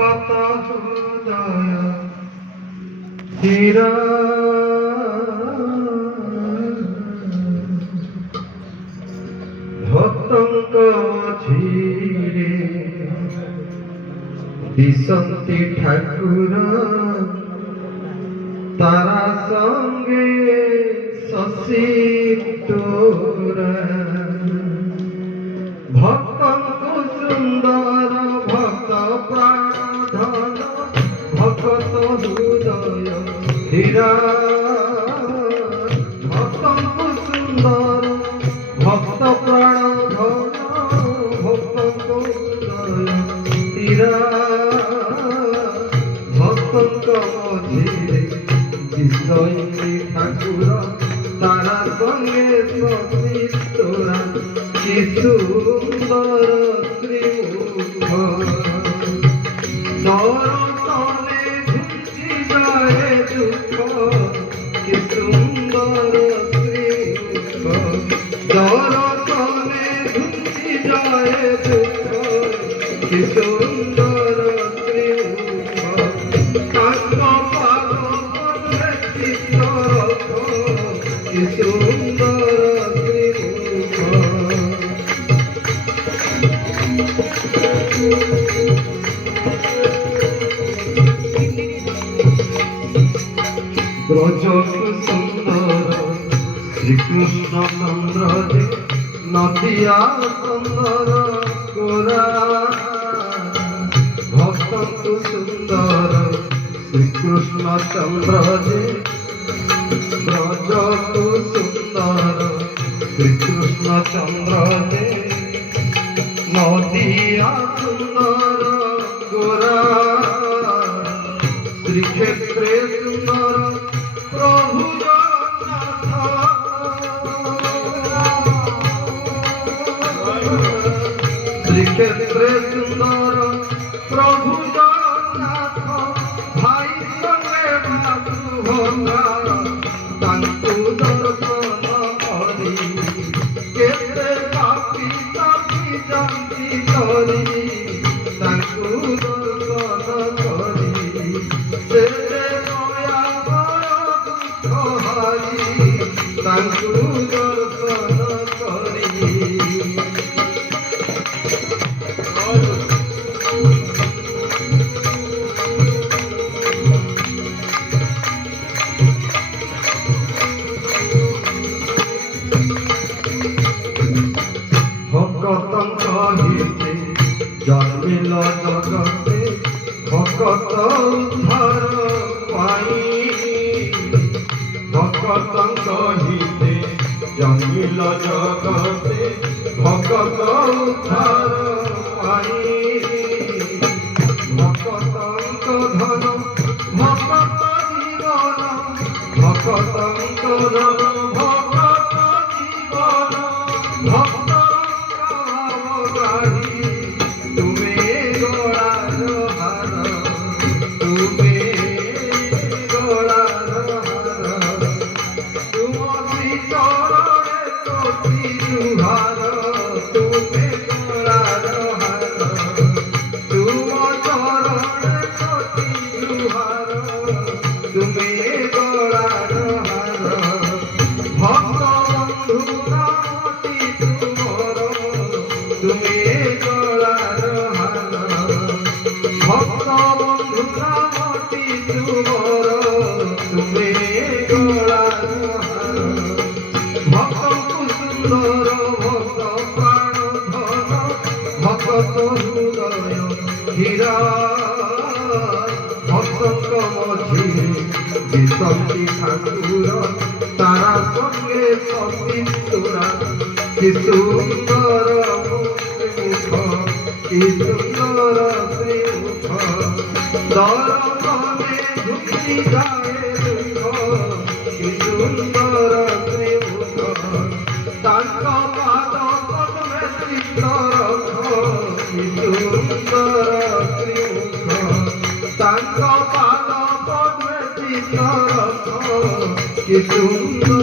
ভকত হৃদয় হীরা ভক্তଙ୍କ ମଝିରେ ଦିଶନ୍ତି ଠାକୁର ତାରା ସଙ୍ଗେ ଶଶୀ ତୋରା ଭକ୍ତଙ୍କୁ ସୁନ୍ଦର ଭକ୍ତ ପ୍ରାଣ ଧନ ଭକତ ହୃଦୟ ହୀରା ଭକ୍ତଙ୍କୁ ସୁନ୍ଦର ভক্ত প্রাণ ধন ভক্তଙ୍କ হৃদয় হীরা ভক্তଙ୍କ মঝিরে দিশନ୍ତି ঠাকুর তারা সঙ্গে শশী তোরা কি সুন্দর শ্রীমুখ দর্শনে ঘুচি যায় দুঃখ কি সুন্দর শ্রীমুখ দর্শনে ঘুচি যায় দুঃখ কি সুন্দর শ্রীমুখ তাঙ্গ পাদ পদ্মে চিত্তরথ কি সুন্দর শ্রীমুখ ব্রজ সুন্দর শ্রীকৃষ্ণ চন্দ্র যে নদিয়া সুন্দর গোরা ভক্তন্তু সুন্দর শ্রীকৃষ্ণ চন্দ্র যে ব্রজতু সুন্দর শ্রীকৃষ্ণ চন্দ্র যে নদিয়া সুন্দর গোরা শ্রীক্ষেত্রে সুন্দর প্রভু শ্রীক্ষেত্রে সুন্দর প্রভু জগন্নাথ ভাই সঙ্গে ভোগা তাଙ୍କୁ দর্শন କରି କେତେ ପାପୀ ତାପୀ ଯାନ୍ତି କରି ତାଙ୍କୁ ଦର୍ଶନ କରି ସେ ଦୟା ଦୁଃଖ ହାରି ତାଙ୍କୁ ଦର୍ଶନ କରି ভকতଙ୍କ হিতে জন্মিল জগতে ভকত উদ্ধার পাই ভকতଙ୍କ হিতে জন্মিল জগতে ভকত উদ্ধার পাই ভকতଙ୍କ ধন ভকত জীবন ভকতଙ୍କ ধন ভকত জীবন ভক্ত তুমি গোড়ার হার তুমি গোড়ার হার তুমি চরণে কোটি জুহার তুমি গোড়ার হার তুম চরণে কোটি জুহার তুমি গোড়ার হার ভক্ত বন্ধু নামটি তুমর তুমি গোড়ার হার ভক্ত বন্ধু নামটি তুমর তুমি গোড়ার হার ভক্তଙ୍କୁ সুন্দর ভক্ত প্রাণ ধন ভকত হৃদয় হীরা ভক্তଙ୍କ মঝিরে দিশନ୍ତି ঠাকুর তারা সঙ্গে শশী তোরা কি সুন্দর মুখ কি সুন্দর শ্রীমুখ দর্শনে ঘুচি যায় দুঃখ কি সুন্দর শ্রীমুখ তাঙ্গ পাদ পদ্মে চিত্তরথ কি সুন্দর শ্রীমুখ তাঙ্গ পাদ পদ্মে চিত্তরথ কি সুন্দর